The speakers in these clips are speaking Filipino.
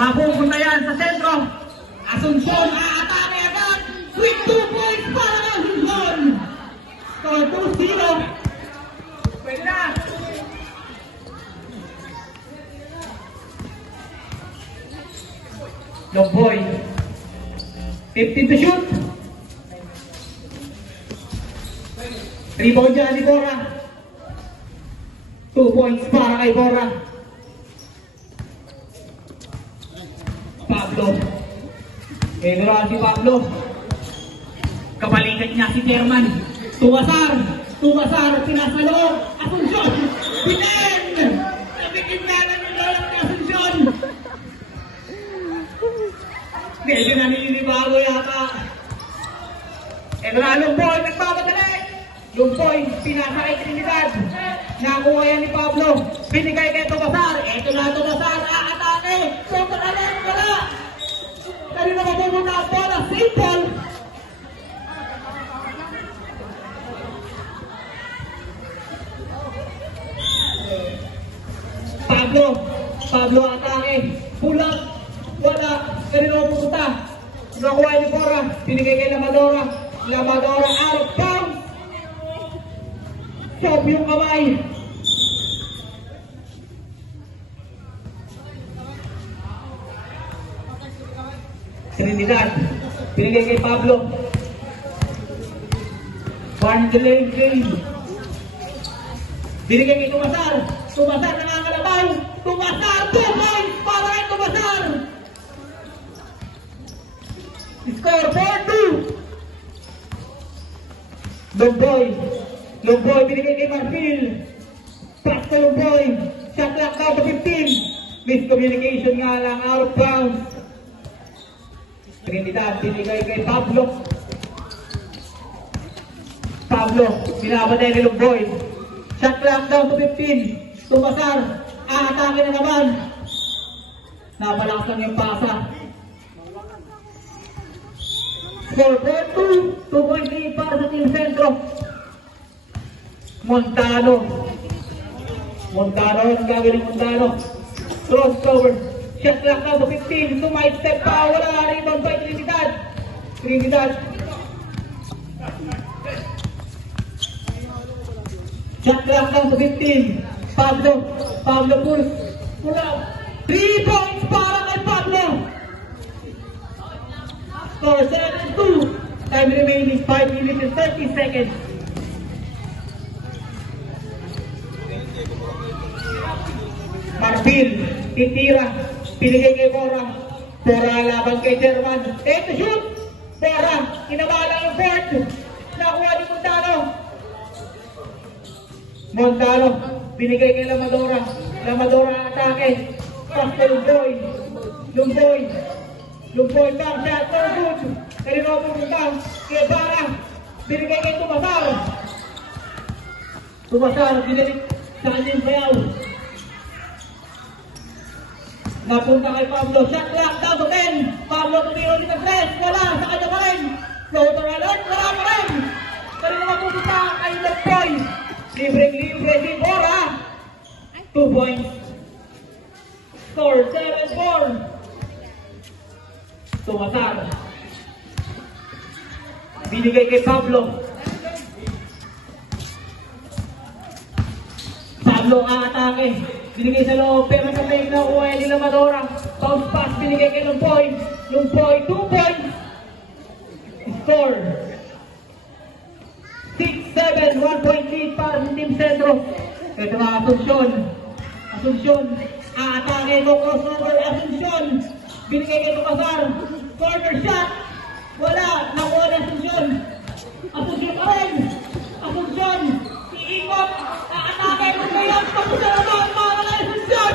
Mapupunta yan sa sentro. Asunsyon, aatake agad. Quick 2 points para ng Asunsyon. Score 2-0. Pwede na. Longboy. 15 to shoot. Rebound dyan ni Bora. 2 points para kay Bora. Pablo. General si Pablo. Kabalikan niya si Chairman. Tuwasar. Pinasalo. Asunsyon. Binen. Nabikin na lang yung lolang ni Asunsyon. Medyo naninibago yata. General Longboy. Nagpapadali. Longboy. Pinasa kay Trinidad. Nakuha yan ni Pablo. Binigay kay Tuwasar. Eto na Tuwasar. Aatake. Tuwasar. Wala. Kanina mapupunta ang bola. Simple. Pablo atake. Pulang. Wala. Kanina mapupunta. Nakuha ni Bora. Binigay kay Lamadora. Lamadora out of bounds. Chop yung kamay. Trinidad. Binigay kay Pablo. One delay game. Binigay kay Tumasar. Tumasar nangangalabay. Tumasar. 2 points para kay Tumasar. Score 4-2. Longboy binigay kay Marfil. Pass na Longboy. Shot clock down to 15. Miscommunication nga lang. Out of bounds. Trinidad, binigay kay Pablo. Binabatay ni Longboy. Shot clock down to 15. Tumasar. Aatake na naman. Napalakas lang yung pasa. Score 4-2. 2 point lead para sa Team Centro. Montano. Ang gagawin ng Montano. Crossover. Shot clock down to 15. Sumite step pa. Wala. Rebound by Trinidad. Shot clock down to 15. Pablo pulls. Wala. 3 points para kay Pablo. Score 7-2. Time remaining 5 minutes and 30 seconds. Marfil, titira, pinigay kay Bora. Bora laban kay Chairman. Eto shoot! Bora, kinabala yung board. Nakuha ni Montano, binigay kay Lamadora. Lamadora atake. Pass to Longboy, back shot, no good. Kanina pupunta kay Bara. Binigay kay Tumasar, binigay sa kanyang bayaw. Napunta kay Pablo. Shot clock down to 10. Pablo tumiro ni Tagres. Wala. Sa kanya pa rin. Floater alert. Wala pa rin. Kanina mapupunta kay Longboy. Libre si Bora. 2 points. Score 7-4. Tumasar. Binigay kay Pablo aatake. Binigay sa loob, pero sa may nakuha ni Lamadora. Bounce pass, binigay kay Longboy. 2 points. Score 6-7, 1 point lead para sa Team Centro. Ito na Asunsyon. Aatake mo, crossover, Asunsyon. Binigay kay Tumasar. Corner shot. Wala, nakuha ni Asunsyon. Asunsyon pa rin. Iikot. Aatake mo ngayon. Tapos na naman, para kay Asunsyon.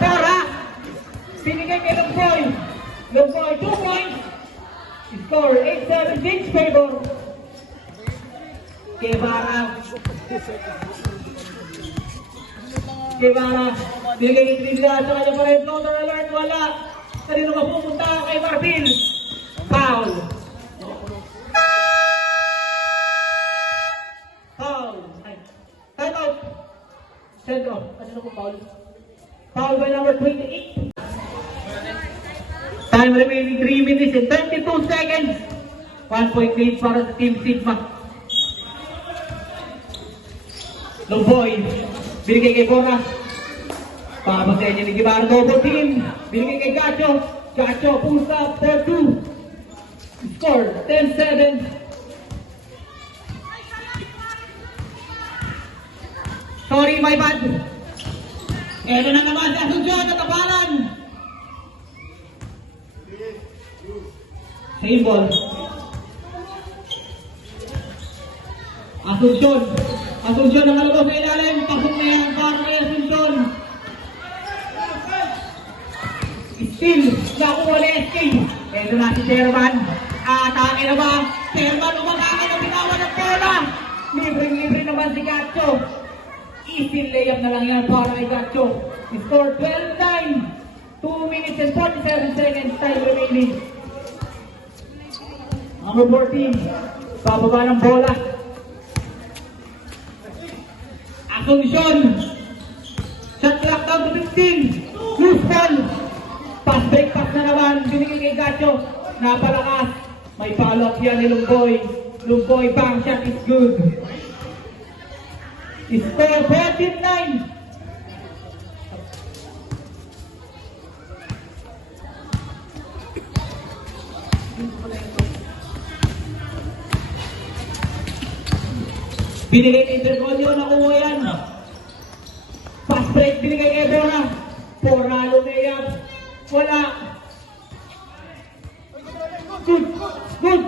Bora. Binigay kay Longboy. 2 points. Score 8-7, favor. Guevara. Binigay kay Trinidad. Sa kanya pa rin. Floater alert. Wala. Kanino ka pupunta kay Marfil. Foul. Time out. Centro. Kanino ko foul? Foul by number 28. Time remaining 3 minutes and 22 seconds. 1 point lead para sa Team Sigma. Lumboy, binigay kay Bora. Papasaya niya ni Guevara, double team. Binigay kay Gacho. Gacho pulls up for 2. Score 10-7. Sorry, my bad. Eto na naman si Asuncion at Abalan. Same ball. Asuncion. Asuncion ang alabas sa ilalim. Pasok na yan para kay Asuncion. Still, nakuha ni SK. Eto na si Sherman. Atake na ba? Sherman umakakit ang binawan ng bola. Libre-libre naman si Gacho. Easy layup na lang yan para kay Gacho. Score 12-9. 2 minutes and 47 seconds time remaining. Number 14. Bababa ng bola. Asuncion. Shot clock down to 15. Loose ball. Pass break pass na naman. Binigay kay Gacho. Napalakas. May follow-up yan ni Lumboy. Lumboy bang shot is good. Score 14-9. Binigay kay Interconio, nakuha yan. Pass break, binigay kay Bora. Bora, lumeyap. Wala. Good. Good.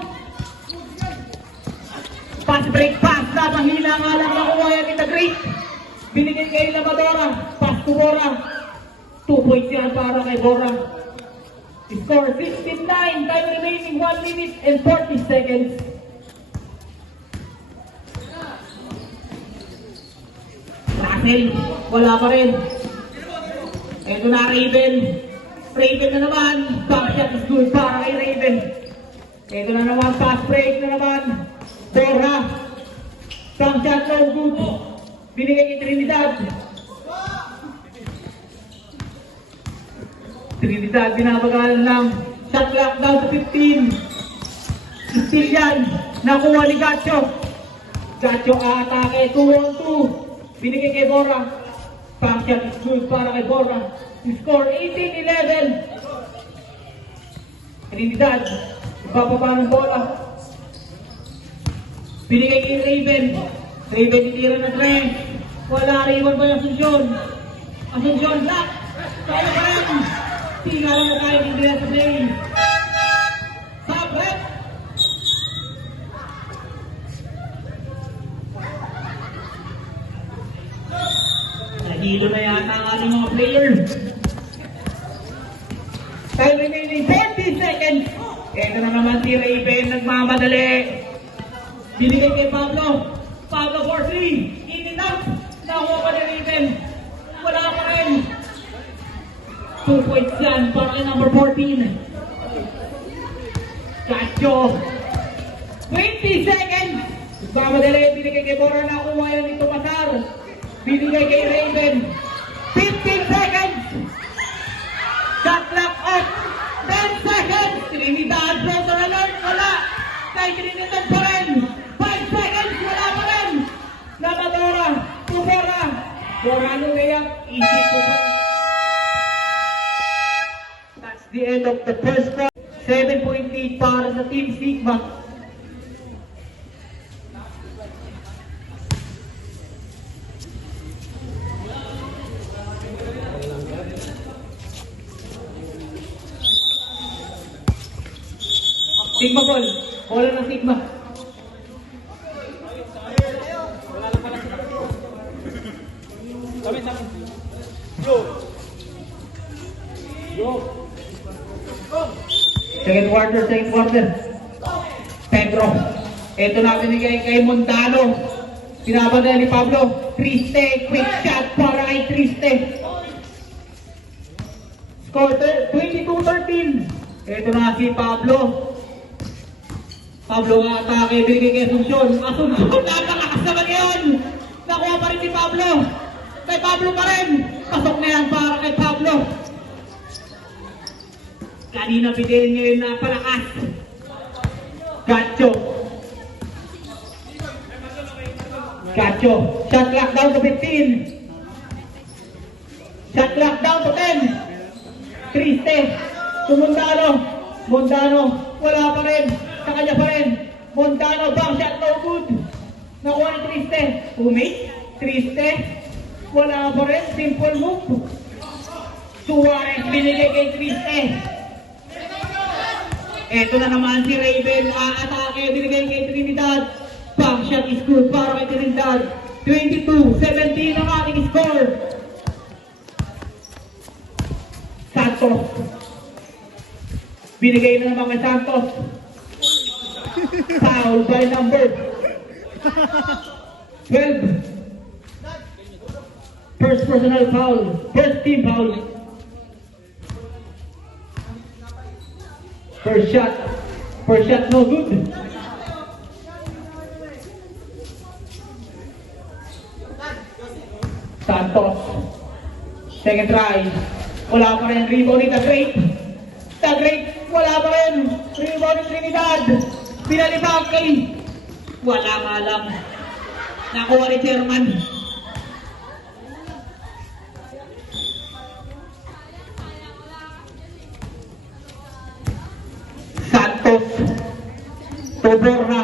Pass break, pass. Napahila nga lang nakuha yan kita great. Binigay kay Lamadora. Pass to Bora. 2 points yan para kay Bora. Score 16-9. Time remaining 1 minute and 40 seconds. Russell, wala pa rin. Ito na Raven. Raven na naman. Back shot is good para kay Raven. Ito na naman, pass break na naman. Bora. Back shot no good. Binigay kay Trinidad. Trinidad, binabagalan lang. Shot clock down to 15. Still yan. Nakuha ni Gacho. Gacho atake. 2-on-2. Binigay kay Bora. Back shot is good para kay Bora. Score 18-11. Trinidad. Bababa ng bola. Binigay kay Raven. Raven itira na Trent. Wala rin ba yung Asuncion? Asuncion black. Kaya pa rin. Tingala na tayo ng Dila sa play. Sabret. Nahilo na yata ang ating mga players. Time remaining 40 seconds. Ito na naman si Raven, nagmamadali. Binigay kay Pablo. Pablo for 3. In and out. Nakuha pa ni Raven. Wala pa rin. 2 points yan para kay number 14. Gacho. 20 seconds. Nagmamadali. Binigay kay Bora, nakuha yan ni Tomasar. Binigay kay Raven. 15 seconds. Shot clock off. 10 seconds. Trinidad, floater alert. Wala. Kay Trinidad pa rin. 5 seconds. Wala pa rin. Lamadora. Bora. Bora no layup. Easy to go. That's the end of the first quarter. 7-point lead para sa Team Sigma. Sigma ball. Bola ng Sigma. Second quarter. Pedro. Ito na binigay kay Montano. Pinabanda ni Pablo. Triste. Quick shot para kay Triste. Score 22-13. Ito na si Pablo. Pablo nga atake, binigay kay Asuncion. Asuncion, napakakas naman yun! Nakuha pa rin si Pablo. Kay Pablo pa rin. Pasok na yan para kay Pablo. Kanina bigay ngayon na palakas. Gacho. Gacho. Shot clock down to 15. Shot clock down to 10. Triste. Mondano. Mondano. Wala pa rin. Sa kanya pa rin. Mondano. Bang shot no good. Nakuha ni Triste. Umate. Triste. Wala pa rin. Simple move. Suarez binigay kay Triste. Eto na naman si Raven. Atake. Binigay kay Trinidad. Bang shot is good para kay Trinidad. 22-17 ang ating score. Santos. Binigay na naman kay Santos. Foul by number 12. First personal foul. First team foul. First shot. First shot no good. Santos. Second try. Wala pa rin. Rebound ni The Great. The Great. Wala pa rin. Rebound ni Trinidad. Pinalibag kay. Wala nga lang. Nakuha ni Chairman. Santos. To Borja.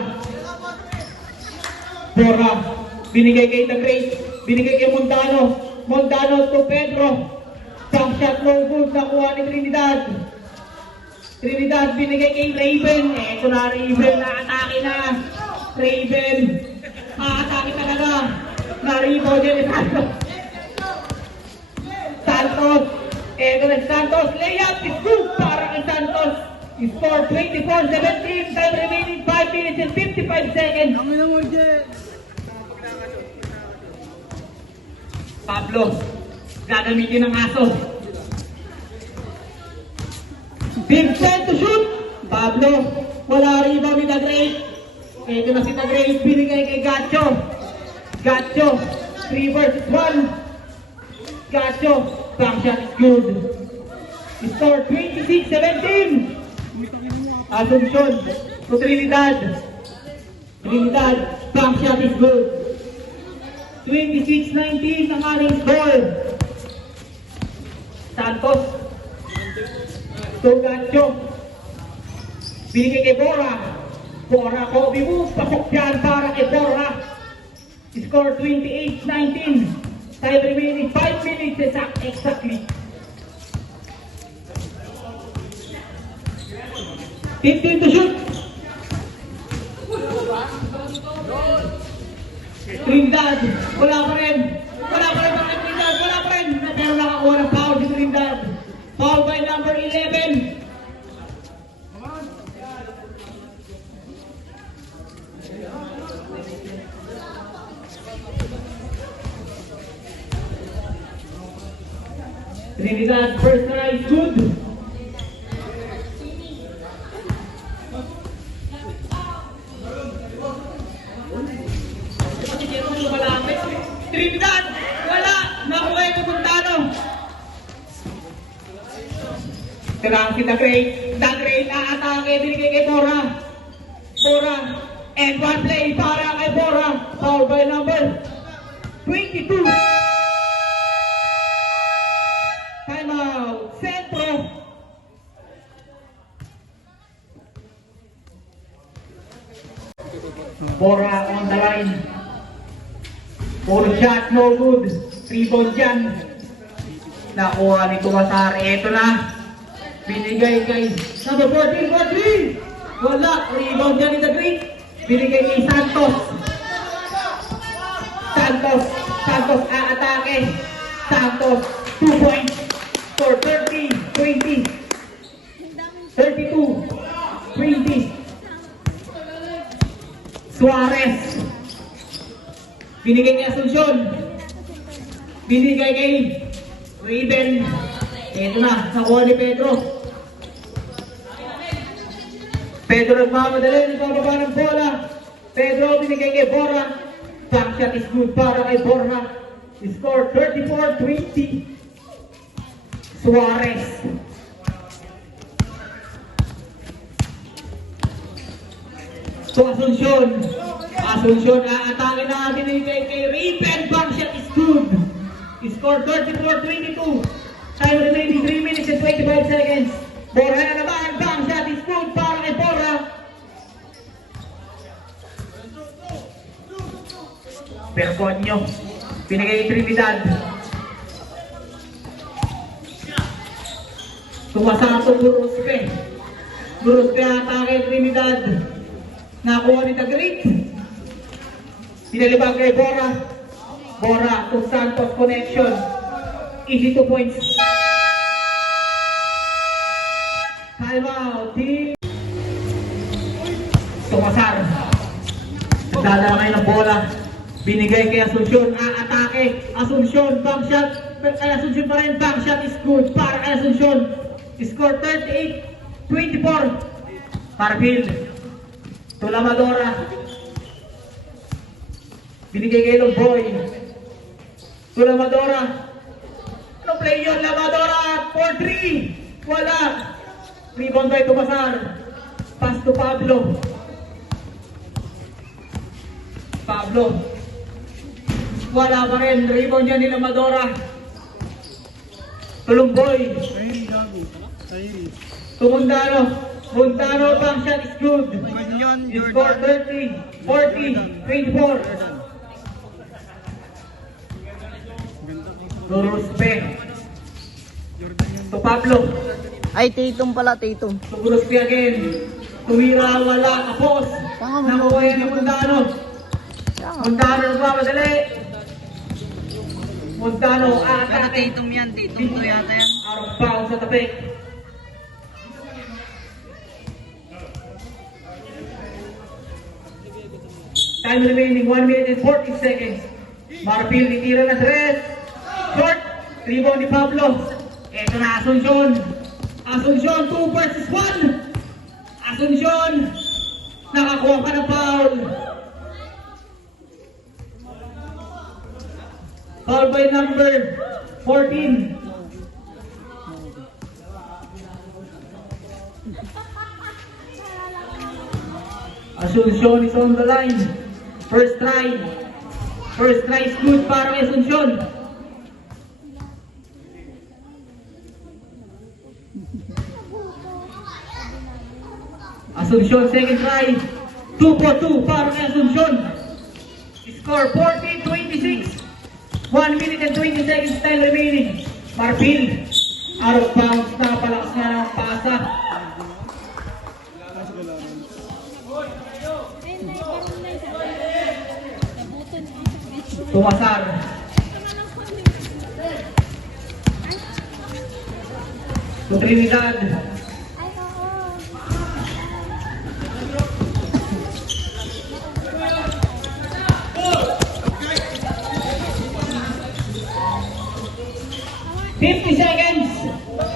Borja. Binigay kay The Great. Binigay kay Mondano. Mondano to Pedro. Jump shot no good. Nakuha ni Trinidad. Trinidad binigay kay Raven. Eto na Raven. Naatake na. Raven. Maatake talaga. Na-rebound din ni Santos. Santos. Eto na Santos. Layup is good para kay Santos. Score 24-17. Time remaining 5 minutes and 55 seconds. Pablo, gagamitin ng aso. Big set to shoot. Pablo, wala rebound ni The Great. Ito na si The Great, binigay kay Gacho. Gacho, 3 versus 1. Gacho, bank shot is good. Score 26-17. Asuncion to Trinidad. Trinidad, bank shot is good. 26-19 ang ating score. Santos. Gacho. Binigay kay Borja. Borja, Kobe move. Pasok dyan para kay Borja. Score 28-19. Time remaining 5 minutes exactly. 15 to shoot. Trinidad, wala pa rin. Wala pa rin para kay Trinidad. Wala pa rin. Pero nakakuha ng foul si Trinidad. Foul by number 11. Trinidad, first try is good. Trinidad, wala. Nakuha yung Mondano. Terang si The Great. The Great aatake. Binigay kay Borja. Borja. And one play para kay Borja. Foul by number 22. Timeout. Centro. Borja on the line. Puro shot, no good. Rebound dyan. Nakuha ni Tumasari. Ito na. Binigay kay number 14, 4-3. Wala. Rebound dyan ni The Great. Binigay kay Santos. Santos aatake. Santos. 2 points. For 30-20. 32-20. Suarez. Binigay kay Asuncion. Binigay kay Raven. Ito na, nakuha ni Pedro. Pedro nagmamadali, nagbababa ng bola. Pedro binigay kay Borja. Back shot is good para kay Borja. Score 34-20. Suarez. to Asuncion. Asuncion, aatake natin kay Ripen. Bank shot is good. Score 34-22. Time remaining 3 minutes and 25 seconds. Bora na naman. Bank shot is good para kay Bora. Perconyo. Pinigay kay Trinidad. Tumasato Buruspe. Buruspe atake Trinidad. Nakuha ni Tagrit. Pinalibag kay Bora. Bora to Santos connection. Easy 2 points. Time out. Team. Tumasar. Nagdadala kayo ng bola. Binigay kay Asuncion. Atake. Asuncion. Bank shot. Kay Asuncion pa rin. Bank shot is good para kay Asuncion. Score 38-24. Marvin. To Lamadora. Binigay kay Lomboy. To Lamadora. Ano play yun? Lamadora for 3. Wala. Rebound by Tumasar. Pass to Pablo. Pablo. Wala pa rin. Rebound niya ni Lamadora. To Lomboy. To Mundano. Mundano, bank shot is good. Score 30-40-24. To Ruspe. To Pablo. Ay, Tatum pala, Tatum. To Ruspe again. Tumira, wala. Kapos. Nakuha yan ni Mundano. Mundano nagpapadali. Mundano, atake. Tatum yan, Tatum to yata yan. Out of bounds sa tabi. Time remaining 1 minute and 40 seconds. Marfil titira na 3. Short. Rebound ni Pablo. Ito na Asuncion. Asuncion 2 versus 1. Asuncion. Nakakuha ka ng foul. Foul by number 14. Asuncion is on the line. First try. First try is good para kay Asuncion. Asuncion second try. 2 for 2 para kay Asuncion. Score 40-26. 1 minute and 20 seconds time remaining. Marfil. Out of bounds na, palakas nga ng pasa. Tumasar. To Trinidad.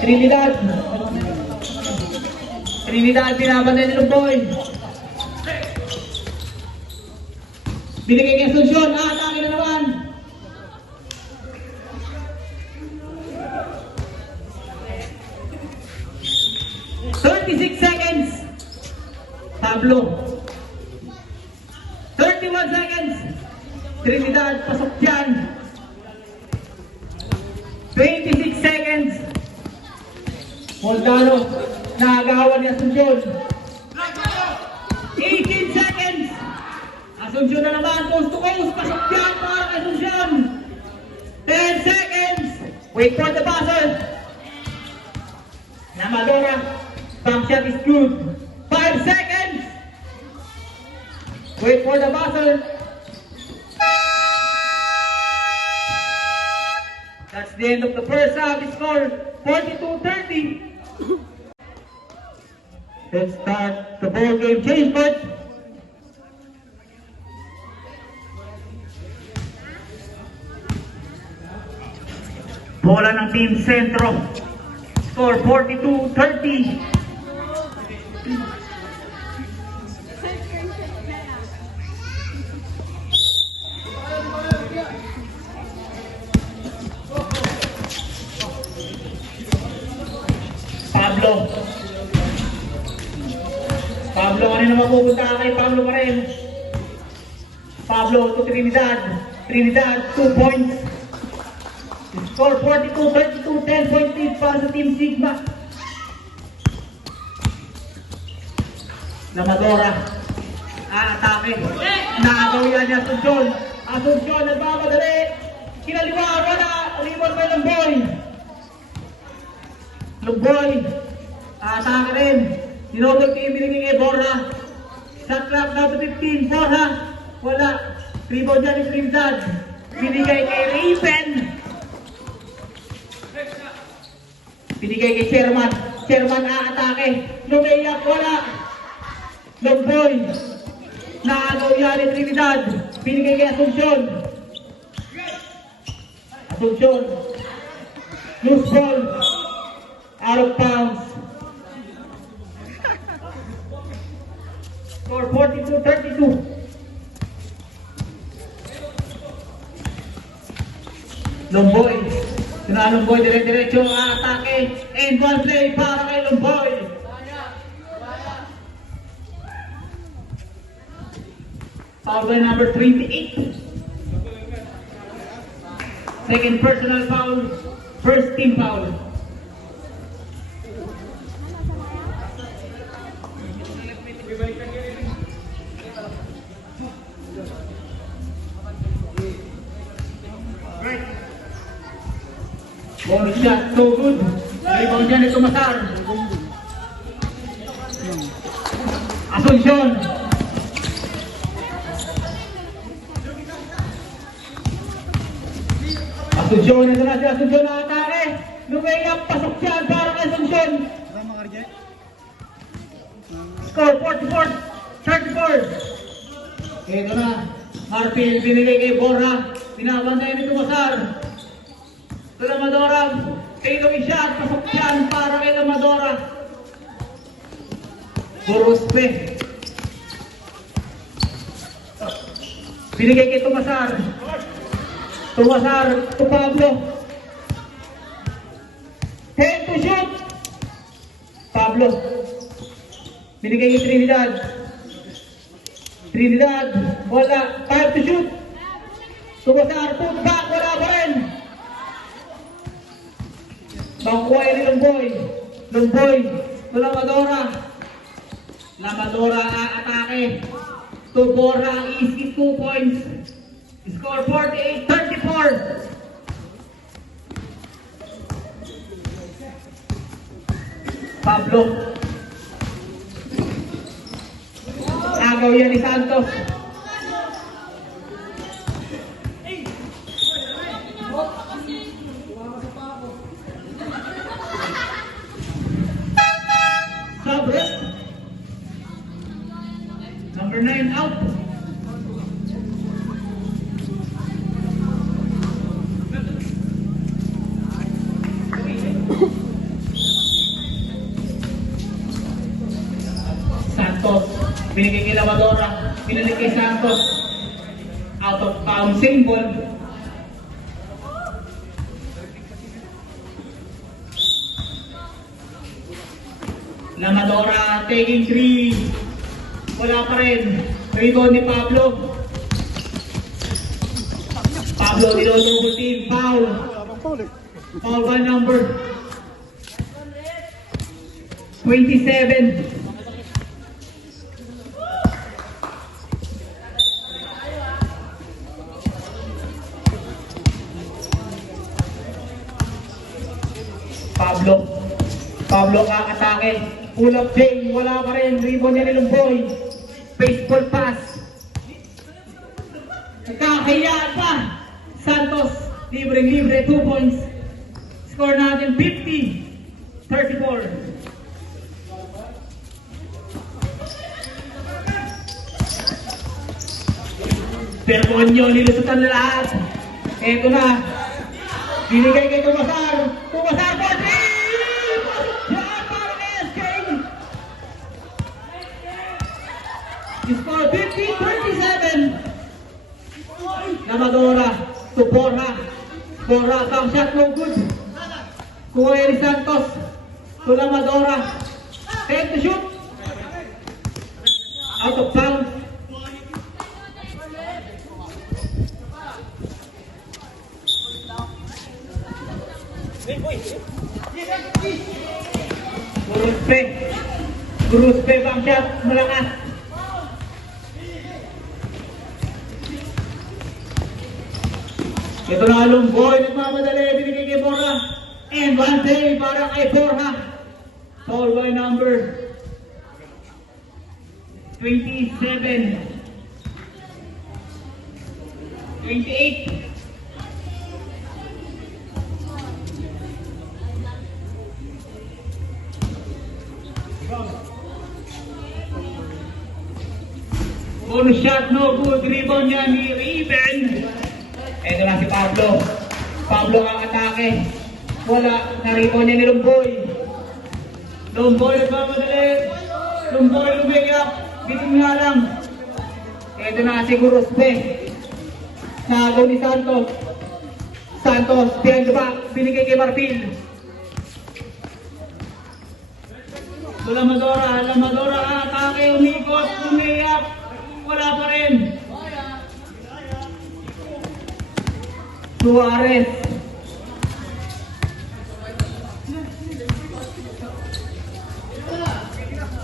Trinidad. Trinidad, pinabantay ni Lomboy. Binigay kay Asuncion. Atake na naman. seconds. Pablo. 31 seconds. Trinidad, pasok dyan. 26 seconds. Moldano, nakagawan ni Asuncion. 18 seconds. Asuncion na naman, coast to coast. Pasok dyan para kay Asuncion. 10 seconds. Wait for the buzzer. Namadora. Bank shot is good. 5 seconds. Wait for the buzzer. That's the end of the first half. Score 42-30. Let's start the ball game. Change court. Bola ng Team Centro. Score 42-30. Pablo, kanina mapupunta kay Pablo pa rin. Pablo to Trinidad. Trinidad, 2 points. Score 42-32, 10 point lead para sa Team Sigma. Lamadora. Atake. Nakagaw yan ni Asuncion. Asuncion, nagmamadali. Kinaliwa, wala. Liwan pa yung Lumboy. Lumboy. Atake rin. Dinodog team, binigay kay Borja. Shot clock now to 15. Borja. Wala. Rebound dyan ni Trinidad. Binigay kay Raven. Binigay kay Sherman. Sherman aatake. Lumayak, wala. Lumboy. Nakagaw yan ni Trinidad. Binigay kay Asuncion. Asuncion. Loose ball. Out of bounds. Score 42-32. Lumboy. Tuna Lumboy, dire-diretso ang atake. And one play para kay Lumboy. Foul by number 28. Second personal foul. First team foul. Ball shot, so good. Rebound niya ni Tumasar. Asuncion. Asuncion, ito na si Asuncion na atake. Lumayap, pasok siya para kay Asuncion. Score 44-34. Ito na. Martin, binigay kay Borja. Pinabantay ni Tumasar. Ito Lamadora. Kay Lumisyad, pasok siya para kay Lamadora. Borospe. Binigay kay Tumasar. Tumasar to Pablo. 10 to shoot. Pablo. Binigay kay Trinidad. Trinidad. Wala. 5 to shoot. Tumasar. Put back. Wala pa rin. Bangkuhay ni Lumboy. Lumboy. To Lamadora. Lamadora aatake. To Borja. Easy 2 points. Score 48-34. Pablo. Agaw yan ni Santos. Sabret. Number 9 out. Binigay kay Lamadora, pinalik kay Santos. Out of bounds, same ball. Lamadora taking 3. Wala pa rin. Rebound ni Pablo. Pablo, nilolobol team. Foul. Foul by number 27. Pablo kakatake. Pull up Jane. Wala pa rin. Rebound niya ni Lumboy. Baseball pass. Nagkakayaan pa. Santos. Libre. 2 points. Score natin 50-34. Pero nyo, nilusutan na lahat. Eto na. Binigay kay Tumasar. Tumasar for 3! Score 50-37. Lamadora to Borja. Borja, some shot no good. Kuya ni Santos to Lamadora. 10 to shoot. Gruspe. Gruspe bang shot, malakas. Ito na Lumboy, nagmamadali, binigay kay Borja. And one day para kay Borja. Foul by number 27. 28. Bonus shot, no good. Rebound niya ni Riven. Ito na si Pablo. Pablo ang atake. Wala. Na-rebound niya ni Lumboy. Lumboy nagmamadali. Lumboy lumigap. Bitin nga lang. Ito na si Gruspe. Nago ni Santos. Santos, behind the back. Binigay kay Marfil. Lamadora. Lamadora atake. Umikot. Lumigap. Wala pa rin. Suarez.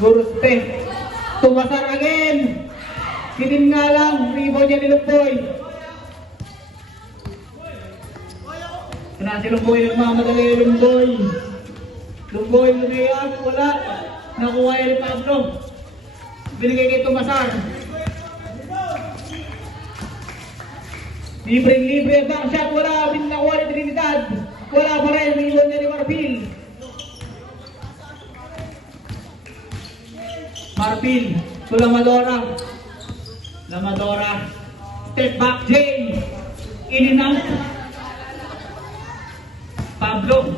Gruspe. Tumasar again. Bitin nga lang. Rebound niya ni Lumboy. Si Lumboy nagmamadali. Lumboy. Lumboy lumiyag. Wala. Nakuha ni Pablo. Binigay kay Tumasar. Libre bang shot, wala, nakuha ni Trinidad. Wala pa rin, may iwan niya ni Marfil. Marfil, to Lamadora. Lamadora, step back, Jay. In and out. Pablo.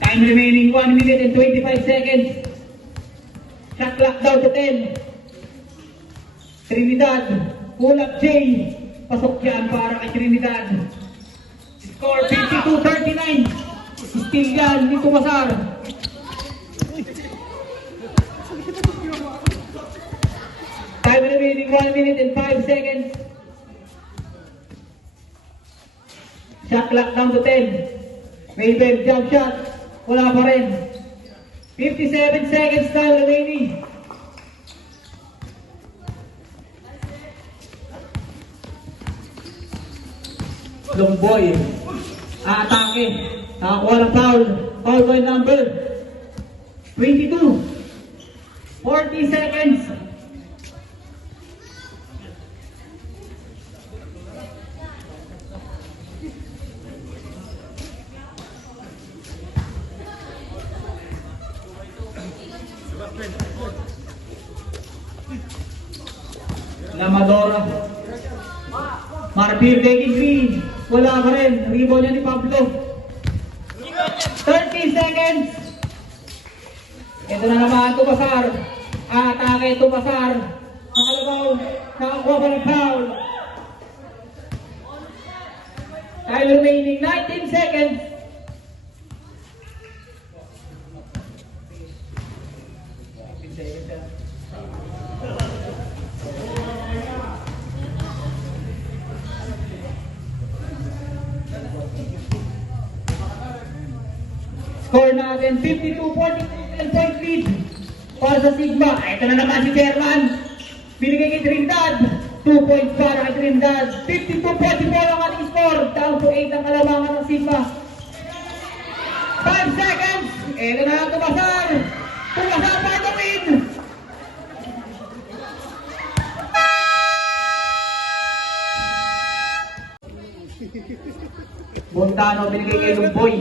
Time remaining 1 minute and 25 seconds. Shot clock down to 10. Trinidad, pull up Jay. Pasok yan para kay Trinidad. Score 52-39. Still yan, dito Masar. Time remaining 1 minute and 5 seconds. Shot clock down to 10. Raven, jump shot. Wala pa rin. 57 seconds time remaining. Lumboy. Atake. Nakakuha ng foul. Foul by number 22. 40 seconds. Lamadora. Marfil taking three. Wala pa rin. Rebound niya ni Pablo. 30 seconds. Ito na naman, Tumasar. Atake, Tumasar. Nakalabaw. Nakakuha pa ng foul. Time remaining 19 seconds. Score natin 52-40 and point lead para sa Sigma. Ito na naman si Chairman. Binigay kay Trinidad. 2 points para kay Trinidad. 52-44 ang ating score. Down to 8 ang kalamangan ng Sigma. 5 seconds. Ito na ang Tumasar. Tumasar para the win. Montano binigay kay Lumboy.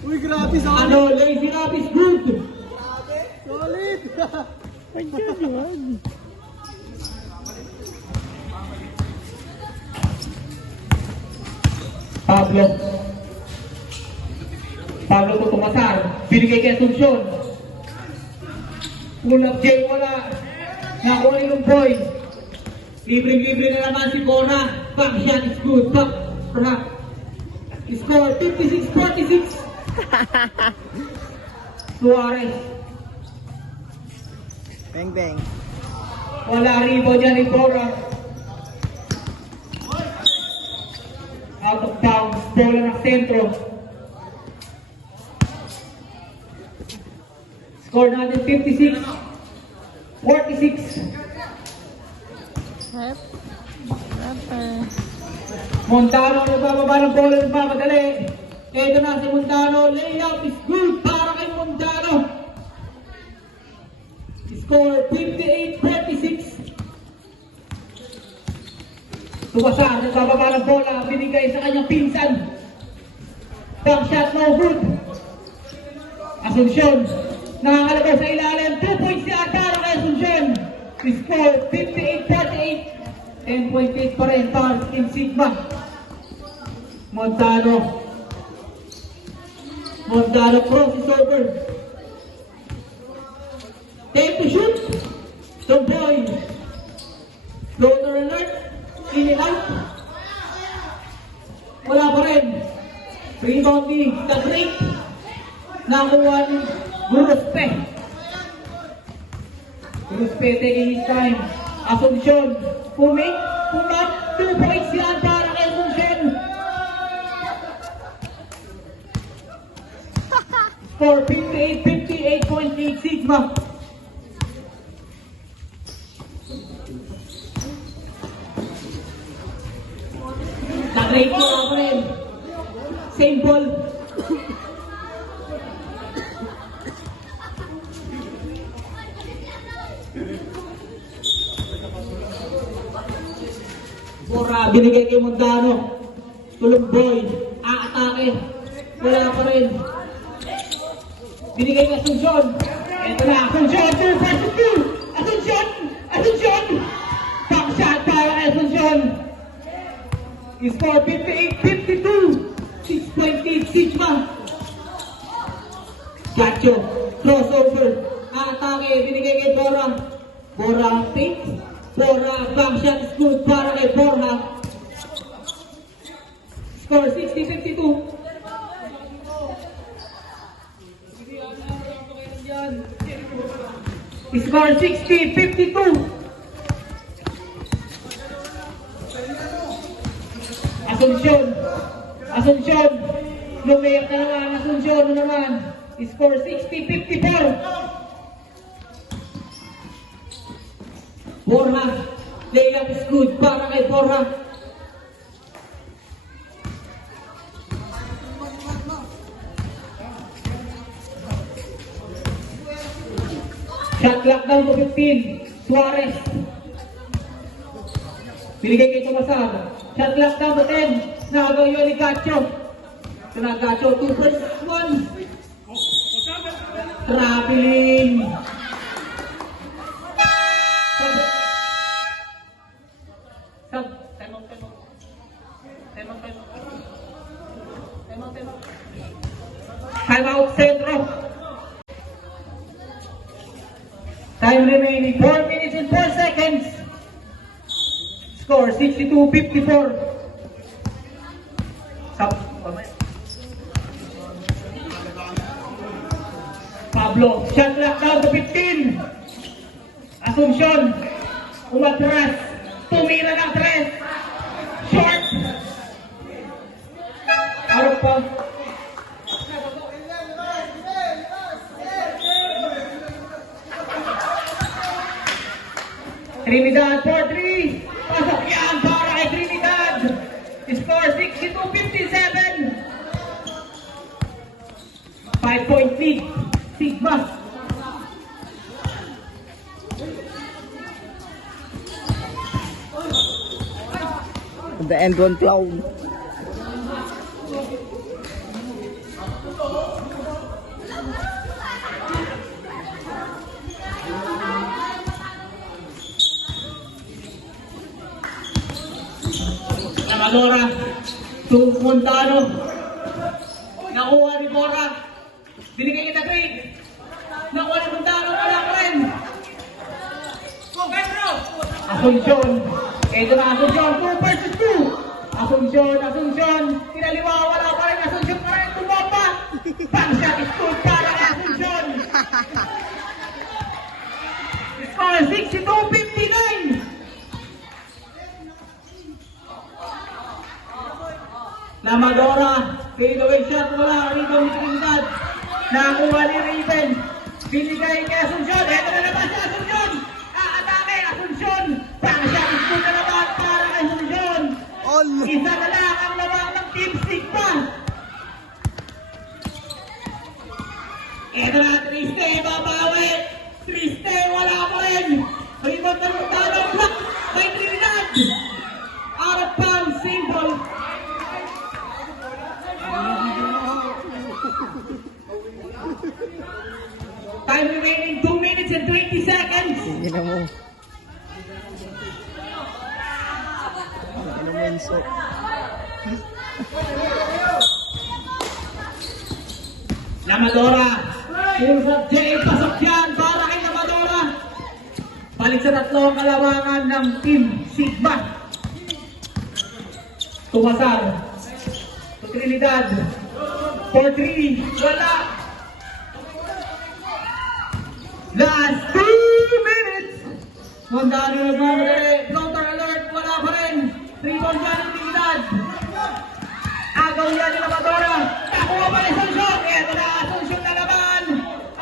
Uy, grabe sa Ano, lazy rabbit good. solid! Pablo. Pablo to Tumasar. Binigay kay Asuncion. Pull up Jay, wala. Nakuha ni Lumboy. Libre-libre na naman si Bona. Back shot is good. Top. Rock. Score 56-46. Suarez. Bang bang. Wala rebound dyan ni Bora. Bounce, bola ng sentro. Score natin 56. 46. Montano nagbababa ng bola, nagmamadali. Ito na si Montano. Layup is good para kay Montano. Score 58-46. Tumasa, nagbababa ng bola. Binigay sa kanyang pinsan. Dump shot, no good. Asuncion. Nakakalabas sa ilalim. 2 points si para kay Asuncion. Score 58-48. 10.8 pa rin para Team Sigma. Montano crosses over. Take to shoot. Tomboy. Floater alert. In and out. Wala pa rin. Rebounding. The great. Nakuha ni Guruspe. Guruspe taking his time. Asuncion. Pumik. 2 points yan para kay Asuncion. Score 58-58.8 Sigma. Nag-rate ko ako rin. Same ball. Bora, binigay kay Montano. Tulumboy. Aatake. Wala pa rin. Binigay kay Asuncion. Ito na, Asuncion. 2 versus 2. Asuncion. Back shot para kay Asuncion. Score 58-52. 6.8 Sigma. Gacho. Crossover. Aatake. Binigay kay Bora. Bora fake. Bora. Back shot is good para kay Borja. Score 60-52. Score 60-52. Asuncion. Lumayak na naman. Asuncion na naman. Score 60-54. Borja. Layup is good para kay Borja. Shot clock down to 15. Suarez. Binigay kay Tomasar. Shot clock down to 10. Nakagawa ni Gacho. Ito na Gacho. 2 versus 1. Traveling. Time out Centro. Time remaining 4 minutes and 4 seconds. Score 62-54. Pablo, shot clock down to 15. Asuncion, umatras. Tumira ng 3. Short. Out pa. Trinidad for 3. Pasok yan para kay Trinidad. Score 62-57. 5-point lead. Sigma. The end one cloud. Alora to Montano. Nakuha ni Bora. Binigay kita grade. Nakuha ni Montano. Wala pa rin. Asuncion. Ito na Asuncion. 2 versus 2. Asuncion. Kinaliwa. Wala pa rin. Asuncion pa rin. Tumapa. Pang-shot is good para Asuncion. Score 62-59. Lamadora, fadeaway shot mula rito ni Trinidad. Nakuha ni Raven. Binigay kay Asuncion. Ito na naman si Asuncion. Aatake, Asuncion. Pang shot is good na naman para kay Asuncion. Isa na lang ang lamang ng Team Sigma. Ito na, Triste, babawi. Triste, wala pa rin. Rebound na Montano, block kay Trinidad. Out of bounds, simple. Time remaining 2 minutes and 20 seconds. Sige na mo. Ano menso? Lamadora. Usap Jay, pasok yan para kay Lamadora. Balik sa tatlong kalawangan ng Team Sigma. Tumasar. Trinidad. 4-3. Wala. Last 2 minutes. Mondano nagmamadali. Floater alert. Wala pa rin. 3-ball dyan ng Trinidad. Agaw yan ni Lamadora. Nakuha pa ni Asuncion. Eto na. Asuncion na naman.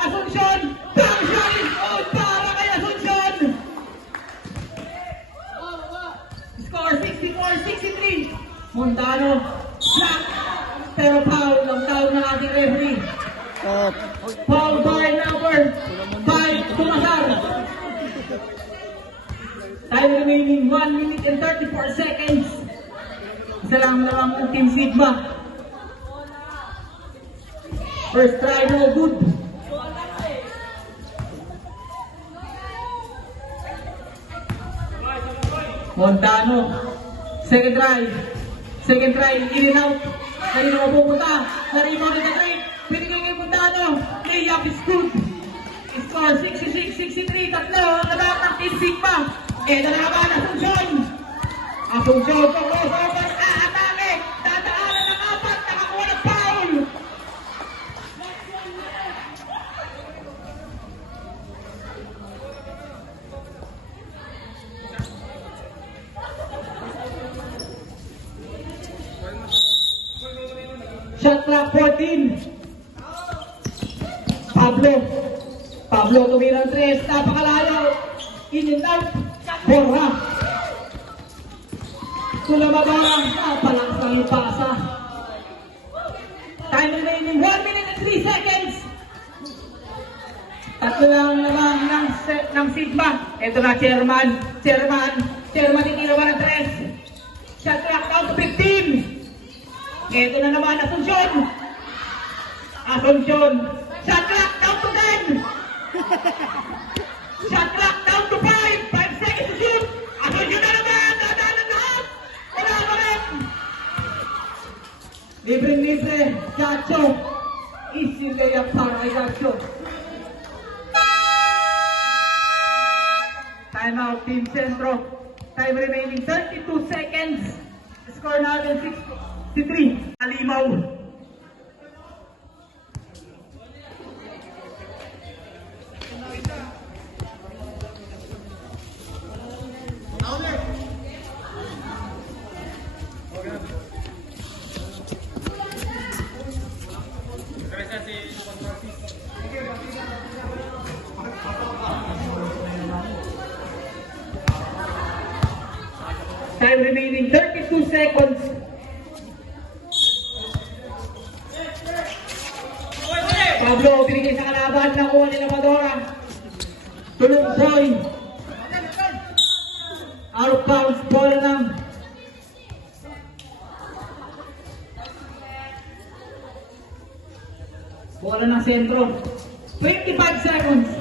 Asuncion. Bang shot is good para kay Asuncion. Score 64-63. Mondano. Black. Pero foul. Ang foul ng ating referee. Stop. Foul by number 5, Tumasar. Time remaining 1 minute and 34 seconds. Isa lang ng Team Sigma. First try, no good. Montano. Second try. Second try, in and out. Kanina mapupunta. Naribang na straight. Pinigay kay Montano. Layup is good. Score 66-63. Tatlo ang laban ng Team Sigma. Ito na naman, Asuncion. Asuncion, pag-crossover. Aatake. Dadaanan ng apat. Nakakuha ng foul. Shot clock 14. Pablo tumirang 3. Napakalayo. In and out. Borja. Lamadora. Napalakas ng pasa. Time remaining 1 minute and 3 seconds. Tatlo lang naman ng Sigma. Ito na, Chairman. Chairman titirawan ng 3. Shot clock down to 15. Ito na naman, Asuncion. Shot clock down to 10. Shot clock down to 5. 5 seconds to shoot. Asuncion na naman. Dadaan ng lahat. Wala pa rin. Libre. Gacho. Easy layup para kay Gacho. Time out, Team Centro. Time remaining 32 seconds. Score natin 63. Alimaw. Time remaining 32 seconds. Pablo, binigay sa kalaban. Nakuha ni Lamadora. Tulong Troy. Out of bounds. Bola ng sentro. 25 seconds.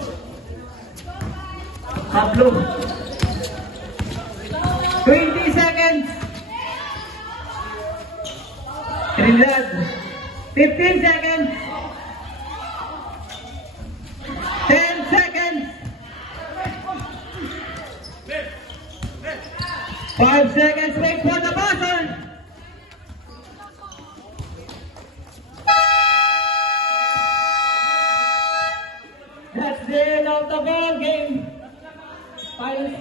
Pablo. 20 seconds. Trinidad. 15 seconds. 10 seconds. 5 seconds. Wait for the buzzer. That's the end of the ball game. Final